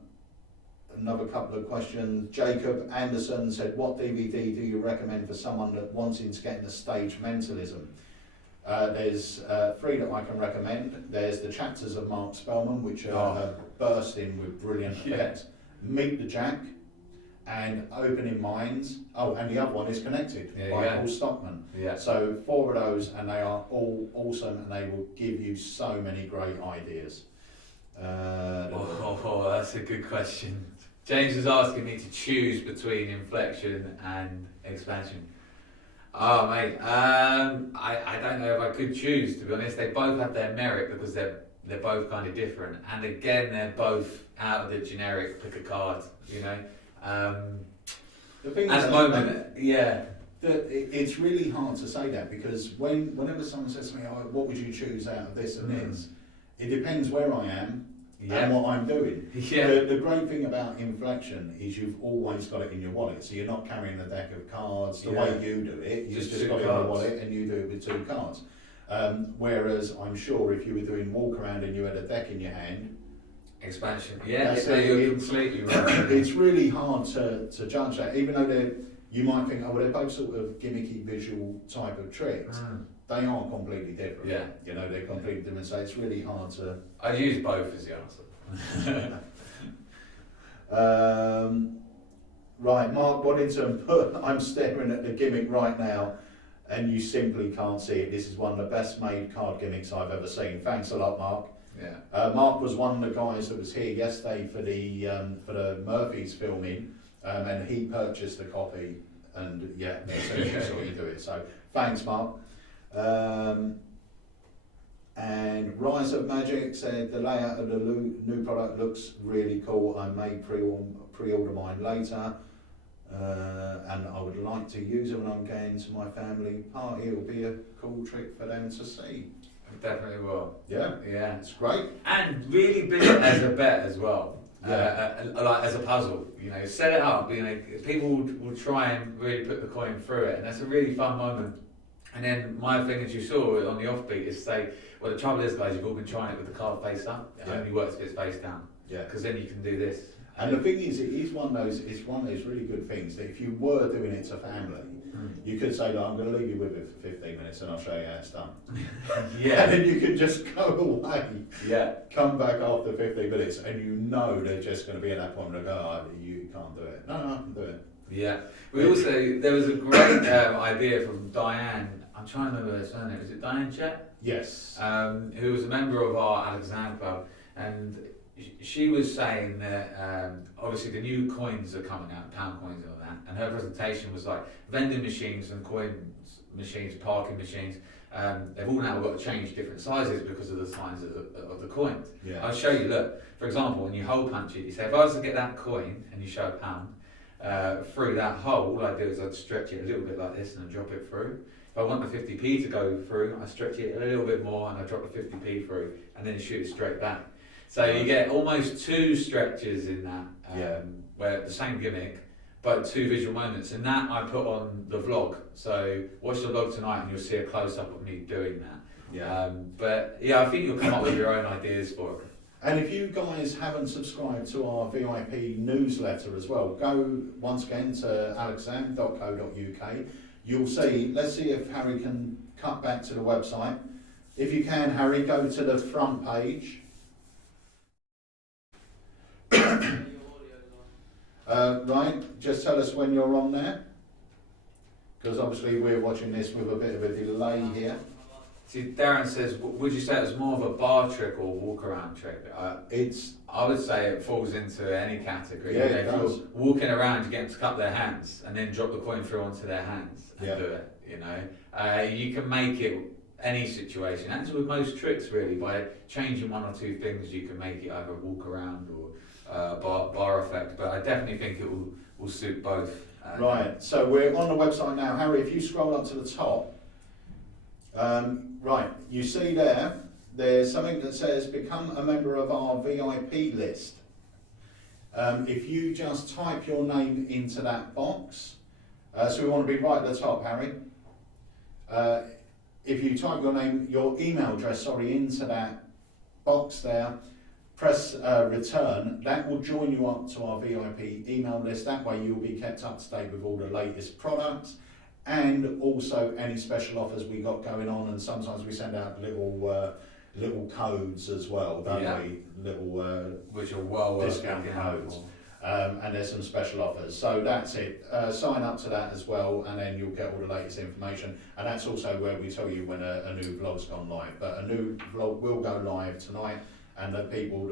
couple of questions. Jacob Anderson said, what DVD do you recommend for someone that wanting to get into stage mentalism? There's 3 that I can recommend. There's the chapters of Mark Spellman, which are bursting with brilliant effects. Meet the Jack and Opening Minds. Oh, and the other one is Connected by Paul Stockman. Yeah. So 4 of those, and they are all awesome, and they will give you so many great ideas. That's a good question. James was asking me to choose between inflection and expansion. Oh mate, I don't know if I could choose, to be honest. They both have their merit because they're both kind of different, and again they're both out of the generic pick a card, you know. The thing at is, the moment, yeah. It's really hard to say that, because whenever someone says to me, oh, what would you choose out of this and this, it depends where I am and what I'm doing. Yeah. The great thing about inflection is you've always got it in your wallet, so you're not carrying a deck of cards the way you do it. You've just got it in your wallet and you do it with 2 cards. Whereas I'm sure if you were doing walk around and you had a deck in your hand, expansion. Yeah, you're completely right. It's really hard to judge that, even though you might think, oh, well, they're both sort of gimmicky visual type of tricks. They are completely different. Yeah. You know, they're completely different, so it's really hard to... I use both as the answer. Right, Mark Waddington put, I'm staring at the gimmick right now, and you simply can't see it. This is one of the best made card gimmicks I've ever seen. Thanks a lot, Mark. Yeah. Mark was one of the guys that was here yesterday for the Murphys filming, and he purchased a copy, and yeah, so you saw you do it. So thanks, Mark. And Rise of Magic said the layout of the new product looks really cool. I may pre-order mine later, and I would like to use it when I'm going to my family party. It'll be a cool trick for them to see. Definitely will. Yeah, yeah, it's great. And really big as a bet as well. Yeah. Like as a puzzle, you know, set it up. You know, people will try and really put the coin through it, and that's a really fun moment. And then my thing, as you saw on the offbeat, is say, well, the trouble is, guys, you've all been trying it with the card face up. It only works if it's face down. Yeah. Because then you can do this. And the thing is, it's one of those really good things that if you were doing it to family, you could say, I'm going to leave you with it for 15 minutes and I'll show you how it's done. Yeah. And then you can just go away. Yeah. Come back after 15 minutes and you know they're just going to be at that point where they go, oh, you can't do it. No, I can do it. Yeah. We also, there was a great idea from Diane. I'm trying to remember her surname. Is it Diane Chet? Yes. Who was a member of our Alakazam Club. and she was saying that obviously the new coins are coming out, pound coins and all that, and her presentation was like vending machines and coin machines, parking machines, they've all now got to change different sizes because of the size of the coins. Yeah. I'll show you, look, for example, when you hole punch it, you say, if I was to get that coin and you show a pound through that hole, all I do is I'd stretch it a little bit like this and then drop it through. If I want the 50p to go through, I stretch it a little bit more and I drop the 50p through and then shoot it straight back. So you get almost two stretches in that, where the same gimmick, but two visual moments. And that I put on the vlog. So watch the vlog tonight and you'll see a close-up of me doing that. Yeah. But yeah, I think you'll come up with your own ideas for it. And if you guys haven't subscribed to our VIP newsletter as well, go once again to alakazam.co.uk. You'll see, let's see if Harry can cut back to the website. If you can, Harry, go to the front page. Right, just tell us when you're on there, because obviously we're watching this with a bit of a delay here. See, Darren says, would you say it was more of a bar trick or walk around trick? I would say it falls into any category. Yeah, You know, it if does. you're walking around, you get them to cup their hands and then drop the coin through onto their hands and Yeah. do it. You know, you can make it any situation. That's with most tricks really. By changing one or two things, you can make it either walk around or bar effect. But I definitely think it will suit both. Right, so we're on the website now. Harry, if you scroll up to the top, right, you see there's something that says become a member of our VIP list. If you just type your name into that box, so we want to be right at the top, Harry. If you type your email address, into that box there, press return, that will join you up to our VIP email list. That way you'll be kept up to date with all the latest products and also any special offers we got going on, and sometimes we send out little codes as well, don't we? Little which are well worth discount looking out codes. for. And there's some special offers. So that's it. Sign up to that as well, and then you'll get all the latest information. And that's also where we tell you when a new vlog's gone live. But a new vlog will go live tonight, and the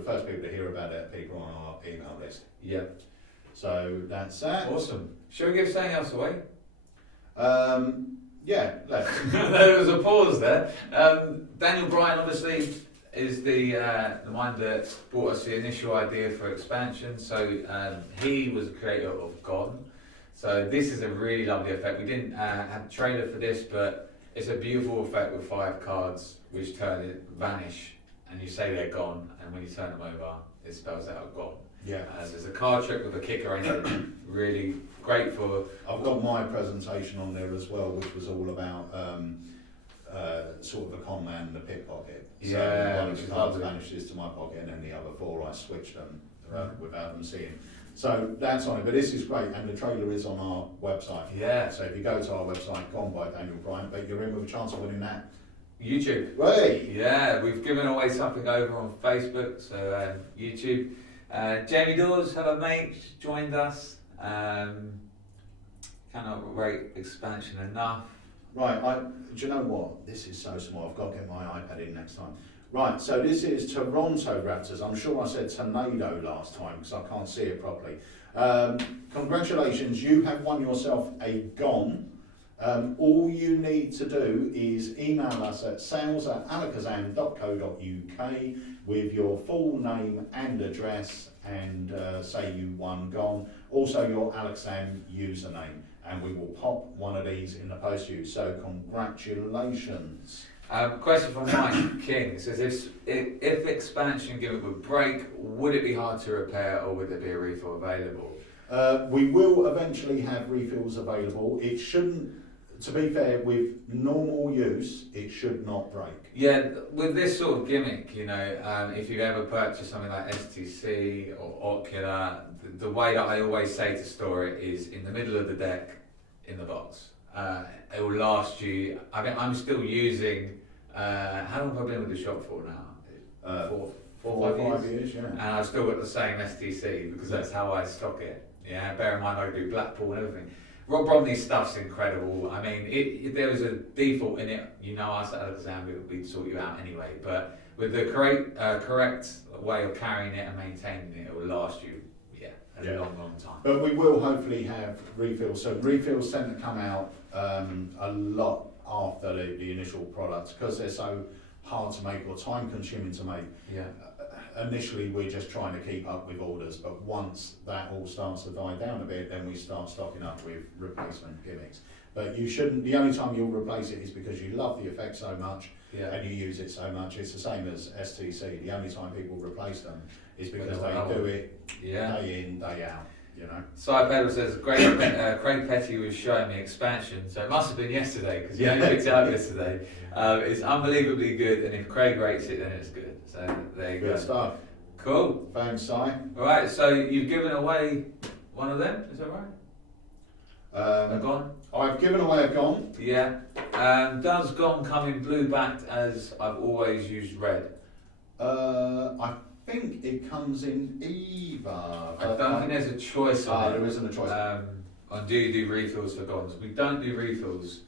first people to hear about it are people on our email list. Yep. So that's that. Awesome. Shall we give something else away? Yeah, let's. There was a pause there. Daniel Bryan obviously is the one that brought us the initial idea for expansion. So he was the creator of Gone. So this is a really lovely effect. We didn't have a trailer for this, but it's a beautiful effect with 5 cards which vanish, and you say they're gone, and when you turn them over, it spells out Gone. Yeah. There's a card trick with a kicker in it. Really great for. I've got my presentation on there as well, which was all about sort of the con man and the pickpocket. So one of the cards vanishes to my pocket, and then the other 4 I switched them without them seeing. So that's on it, but this is great, and the trailer is on our website. Yeah. So if you go to our website, Gone by Daniel Bryan, but you're in with a chance of winning that. YouTube. Hey! Yeah, we've given away something over on Facebook, so YouTube. Jamie Dawes, hello mate, joined us. Cannot rate expansion enough. Right, do you know what? This is so small, I've got to get my iPad in next time. Right, so this is Toronto Raptors. I'm sure I said tornado last time because I can't see it properly. Congratulations, you have won yourself a Gone. All you need to do is email us at sales@alakazam.co.uk with your full name and address and say you won Gone. Also your Alakazam username, and we will pop one of these in the post to you. So congratulations. Question from Mike King. It says, if expansion gimmick would break, would it be hard to repair or would there be a refill available? We will eventually have refills available. It shouldn't, to be fair, with normal use, it should not break. Yeah, with this sort of gimmick, you know, if you ever purchase something like STC or Ocular, the way that I always say to store it is in the middle of the deck, in the box. It will last you. I mean, I'm still using. How long have I been with the shop for now? 4 or 5 years. Yeah. And I've still got the same STC because that's how I stock it. Yeah, bear in mind I do Blackpool and everything. Rob Bromley's stuff's incredible. I mean, if there was a default in it, you know us at Alakazam, we'd sort you out anyway. But with the correct way of carrying it and maintaining it, it will last you a long time. But we will hopefully have refills. So refills tend to come out a lot after the initial products because they're so hard to make or time consuming to make. Yeah. Initially we're just trying to keep up with orders, but once that all starts to die down a bit, then we start stocking up with replacement gimmicks. But you shouldn't, the only time you'll replace it is because you love the effect so much and you use it so much. It's the same as STC. The only time people replace them is because they do it day in, day out, you know. Side Pedal says, Craig Petty was showing me expansion, so it must have been yesterday because he only picked it up yesterday. It's unbelievably good, and if Craig rates it, then it's good. So there you go. Good stuff. Cool. Thanks, Si. Alright, so you've given away one of them, is that right? A Gone? I've given away a Gone. Yeah. Does Gone come in blue backed as I've always used red? I think it comes in either. I don't think there's a choice on it. There isn't a choice. On do you do refills for Gons? We don't do refills.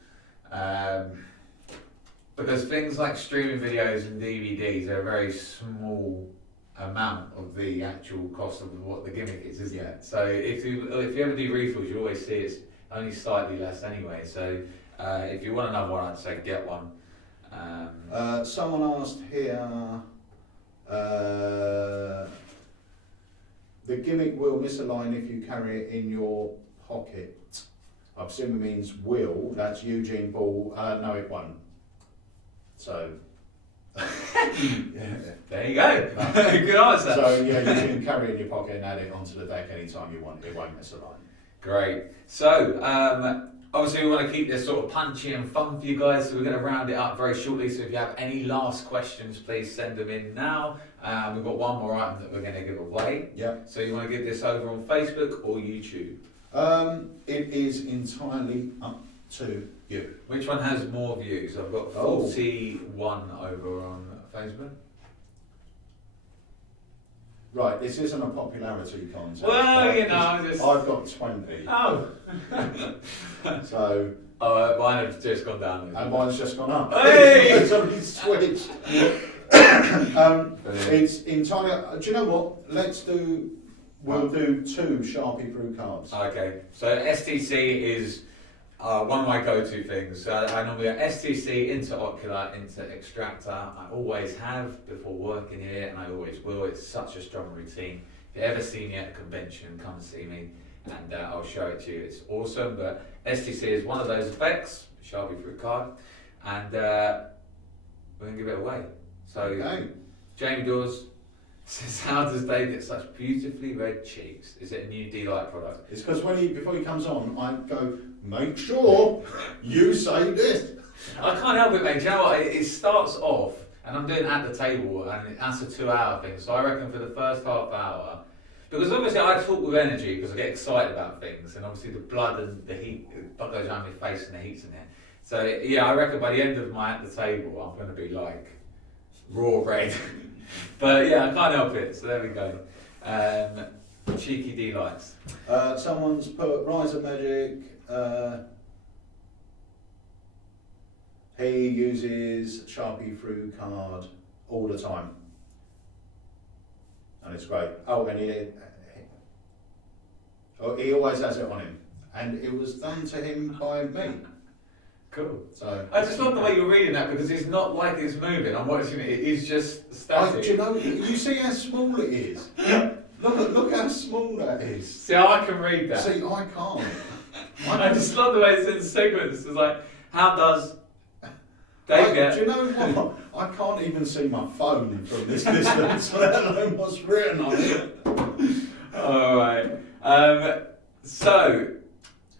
Because things like streaming videos and DVDs are a very small amount of the actual cost of what the gimmick is, isn't it? So if you ever do refills, you always see it's only slightly less anyway. So if you want another one, I'd say get one. Someone asked here, the gimmick will misalign if you carry it in your pocket. I presume it means will. That's Eugene Ball. No, it won't. So. There you go. Good answer. So yeah, you can carry it in your pocket and add it onto the deck anytime you want. It won't misalign. Great. So obviously we want to keep this sort of punchy and fun for you guys, so we're going to round it up very shortly. So if you have any last questions, please send them in now. We've got one more item that we're going to give away. Yep. So you want to give this over on Facebook or YouTube? It is entirely up to you. Which one has more views? I've got 41 over on Facebook. Right, this isn't a popularity contest. Well, right? you know, I've got 20. Oh. So. Mine have just gone down. And mine's just gone up. Hey! It's already switched. It's entirely. Do you know what? We'll do 2 Sharpie through cards. Okay, so STC is one of my go-to things. I normally have STC into Ocular, into Extractor. I always have before working here, and I always will. It's such a strong routine. If you've ever seen me at a convention, come and see me, and I'll show it to you. It's awesome. But STC is one of those effects, Sharpie through card, and we're gonna give it away. So Jamie Dawes says, how does Dave get such beautifully red cheeks? Is it a new D-Light product? It's because before he comes on, I go, make sure you say this. I can't help it, mate. Do you know what? It starts off, and I'm doing at the table, and that's a 2-hour thing. So I reckon for the first half hour, because obviously I talk with energy because I get excited about things, and obviously the blood and the heat, the blood goes around my face and the heat's in there. So yeah, I reckon by the end of my at the table, I'm going to be like raw red. But yeah, I can't help it. So there we go. Cheeky D-Lights. Someone's put Rise of Magic. He uses Sharpie through card all the time. And it's great. Oh, and he always has it on him. And it was done to him by me. Cool. So I just love the way you're reading that because it's not like it's moving. I'm watching it. It is just static. Do you know? You see how small it is. Look how small that is. See how I can read that. See, I can't. I just love the way it's in segments. It's like, how does Dave get? Do you know what? I can't even see my phone from this distance, let alone what's written on it. All right. So.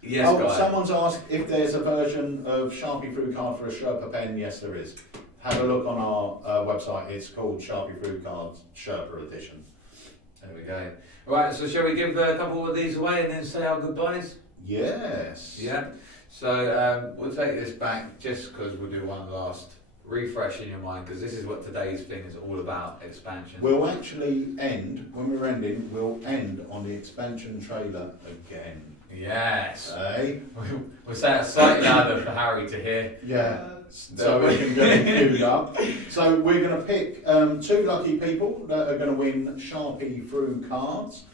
Yes, guys. Someone's asked if there's a version of Sharpie through card for a Sherpa pen. Yes, there is. Have a look on our website. It's called Sharpie through card Sherpa edition. There we go. Right, so shall we give a couple of these away and then say our goodbyes? Yes. Yeah. So we'll take this back just because we'll do one last refresh in your mind because this is what today's thing is all about, expansion. We'll actually end, when we're ending, we'll end on the expansion trailer again. Yes. Hey. We'll say it slightly louder for Harry to hear. Yeah. So we can get it queued up. So we're going to pick 2 lucky people that are going to win Sharpie through cards.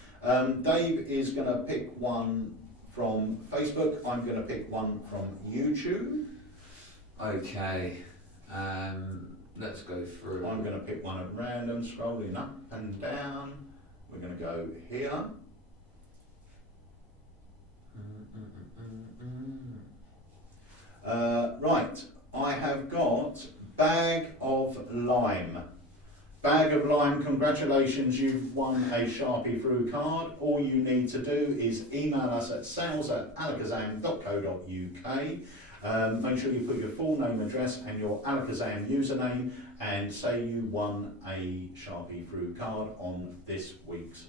Dave is going to pick one from Facebook. I'm going to pick one from YouTube. Okay. Let's go through. I'm going to pick one at random, scrolling up and down. We're going to go here. Right, I have got Bag of Lime. Bag of Lime, congratulations, you've won a Sharpie through card. All you need to do is email us at sales@alakazam.co.uk. Make sure you put your full name, address and your Alakazam username and say you won a Sharpie through card on this week's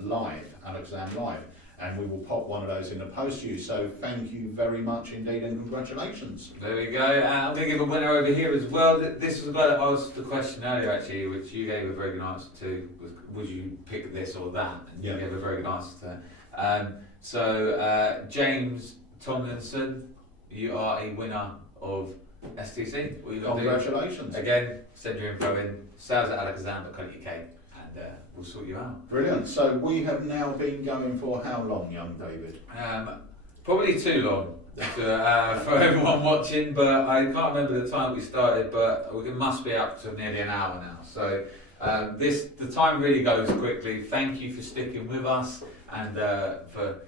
live, Alakazam Live. And we will pop one of those in the post to you. So thank you very much indeed and congratulations. There we go. I'm going to give a winner over here as well. This was the guy that asked the question earlier actually, which you gave a very good answer to. Would you pick this or that? And you gave a very good answer to that. So James Tomlinson, you are a winner of STC. What you got to do? Congratulations. Again, send your info in, sales@alakazam.co.uk. We'll sort you out. Brilliant. So we have now been going for how long, young David? Probably too long for everyone watching, but I can't remember the time we started, but it must be up to nearly an hour now. So the time really goes quickly. Thank you for sticking with us and for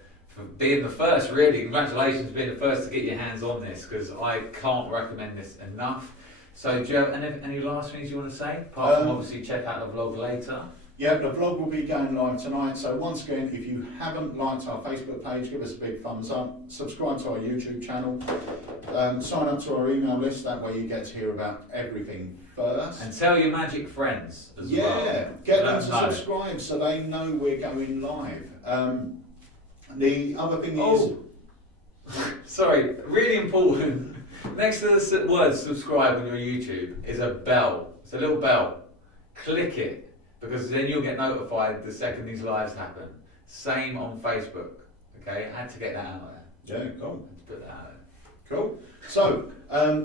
being the first, really. Congratulations for being the first to get your hands on this, because I can't recommend this enough. So do you have any last things you want to say? Apart from obviously check out the vlog later. Yeah, the vlog will be going live tonight. So once again, if you haven't liked our Facebook page, give us a big thumbs up. Subscribe to our YouTube channel. Sign up to our email list. That way you get to hear about everything first. And tell your magic friends as well. Yeah, get them to subscribe so they know we're going live. The other thing is... Sorry, really important. Next to the word subscribe on your YouTube is a bell. It's a little bell. Click it, because then you'll get notified the second these lives happen. Same on Facebook. Okay, I had to get that out there. Yeah, cool. I had to put that out there. Cool. So,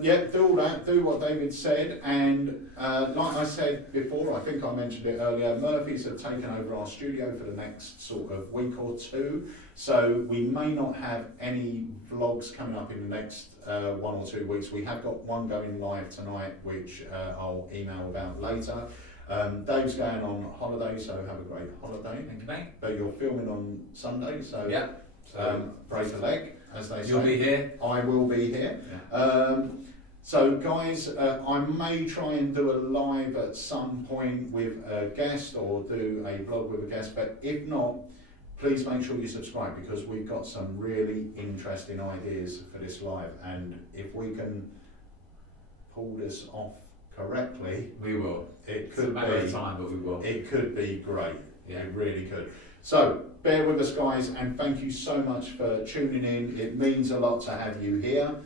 yeah, do all that, do what David said, and like I said before, I think I mentioned it earlier, Murphy's have taken over our studio for the next sort of week or two, so we may not have any vlogs coming up in the next 1 or 2 weeks. We have got one going live tonight, which I'll email about later. Dave's going on holiday, so have a great holiday. Thank you, mate. But you're filming on Sunday, so Yeah. break a leg, as they say. You'll be here. I will be here. Yeah. So guys, I may try and do a live at some point with a guest or do a vlog with a guest, but if not, please make sure you subscribe, because we've got some really interesting ideas for this live, and if we can pull this off correctly, We will. it It's a could matter of be, time, but we will. it could be great. Yeah. It really could. So bear with us guys, and thank you so much for tuning in. It means a lot to have you here.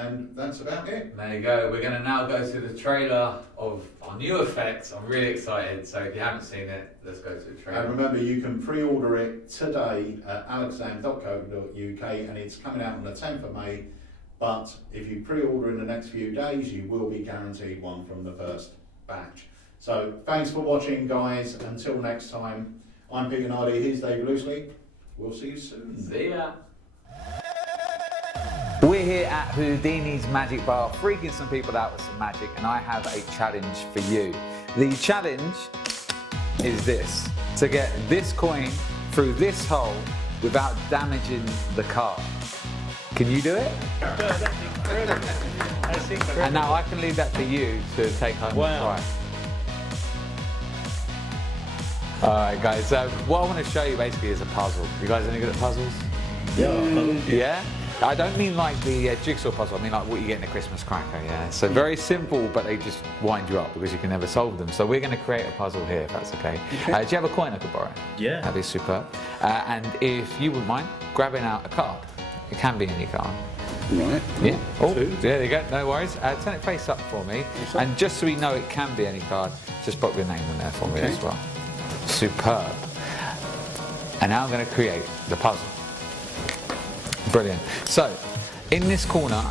And that's about it. There you go. We're going to now go to the trailer of our new effect. I'm really excited. So if you haven't seen it, let's go to the trailer. And remember, you can pre-order it today at alakazam.co.uk, and it's coming out on the 10th of May. But if you pre-order in the next few days, you will be guaranteed one from the first batch. So thanks for watching, guys. Until next time, I'm Peter Nardi, here's Dave Loosely. We'll see you soon. See ya. We're here at Houdini's Magic Bar, freaking some people out with some magic, and I have a challenge for you. The challenge is this: to get this coin through this hole without damaging the card. Can you do it? That's incredible. That's incredible. And now I can leave that for you to take home the Wow. prize. Alright guys, so what I want to show you basically is a puzzle. You guys any good at puzzles? Yeah? I don't mean like the jigsaw puzzle, I mean like what you get in a Christmas cracker, yeah? So very simple, but they just wind you up because you can never solve them. So we're going to create a puzzle here, if that's okay. Do you have a coin I could borrow? Yeah. That'd be superb. And if you wouldn't mind grabbing out a card. It can be any card. Right. Yeah. Oh, Two. there you go. No worries. Turn it face up for me. And just so we know it can be any card, just pop your name in there for me Okay. as well. Superb. And now I'm going to create the puzzle. Brilliant. So, in this corner,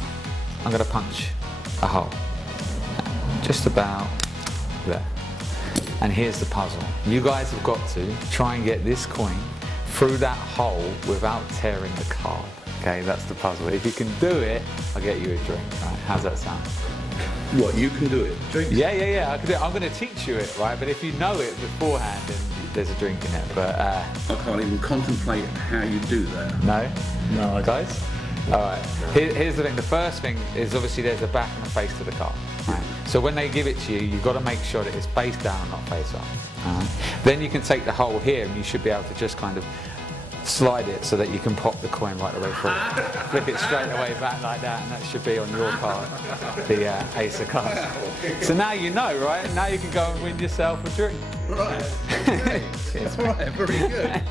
I'm going to punch a hole. Just about there. And here's the puzzle. You guys have got to try and get this coin through that hole without tearing the card. Okay, that's the puzzle. If you can do it, I'll get you a drink. Right? How's that sound? What, you can do it? Drink? Yeah. I can do it. I'm going to teach you it, right? But if you know it beforehand, then there's a drink in it. But I can't even contemplate how you do that. no, guys. All right. Here's the thing. The first thing is obviously there's a back and a face to the card. Right? So when they give it to you, you've got to make sure that it's face down, not face up. Right? Then you can take the hole here, and you should be able to just kind of slide it so that you can pop the coin right the way through. Flip it straight away back like that, and that should be on your card, the ace of cards. So now you know, right? Now you can go and win yourself a drink. Right. All right, very good.